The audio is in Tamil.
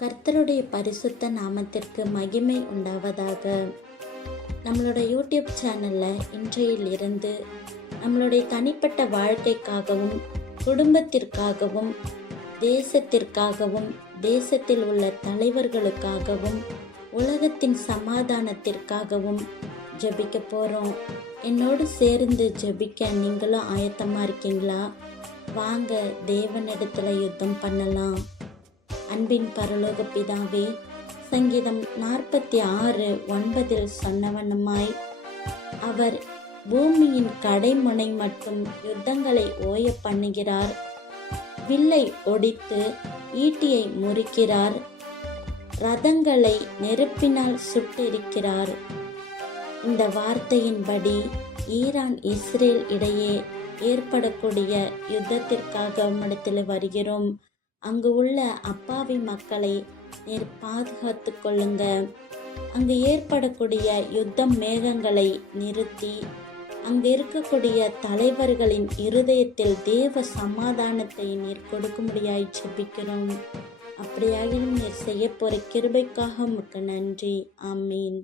கர்த்தருடைய பரிசுத்த நாமத்திற்கு மகிமை உண்டாவதாக. நம்மளோட யூடியூப் சேனலில் இன்றையிலிருந்து நம்மளுடைய தனிப்பட்ட வாழ்க்கைக்காகவும் குடும்பத்திற்காகவும் தேசத்திற்காகவும் தேசத்தில் உள்ள தலைவர்களுக்காகவும் உலகத்தின் சமாதானத்திற்காகவும் ஜெபிக்க போகிறோம். என்னோடு சேர்ந்து ஜெபிக்க நீங்களும் ஆயத்தமாக இருக்கீங்களா? வாங்க தேவனிடத்தில் யுத்தம் பண்ணலாம். அன்பின் பரலோக பிதாவே, சங்கீதம் 46:9 சொன்னவண்ணமாய், அவர் பூமியின் கடைமுனை மட்டும் யுத்தங்களை ஓய பண்ணுகிறார், வில்லை ஒடித்து ஈட்டியை முறிக்கிறார், ரதங்களை நெருப்பினால் சுட்டெரிக்கிறார். இந்த வார்த்தையின்படி ஈரான் இஸ்ரேல் இடையே ஏற்படக்கூடிய யுத்தத்திற்காக உம்மிடத்தில் வருகிறோம். அங்கு உள்ள அப்பாவி மக்களை நீர் பாதுகாத்து கொள்ளுங்க. அங்கு ஏற்படக்கூடிய யுத்த மேகங்களை நிறுத்தி அங்கு இருக்கக்கூடிய தலைவர்களின் இருதயத்தில் தேவ சமாதானத்தை நீர் கொடுக்கும்படியாய் ஜெபிக்கிறோம். அப்படியாக நீர் செய்ய போகிற கிருபைக்காக உமக்கு நன்றி. ஆமீன்.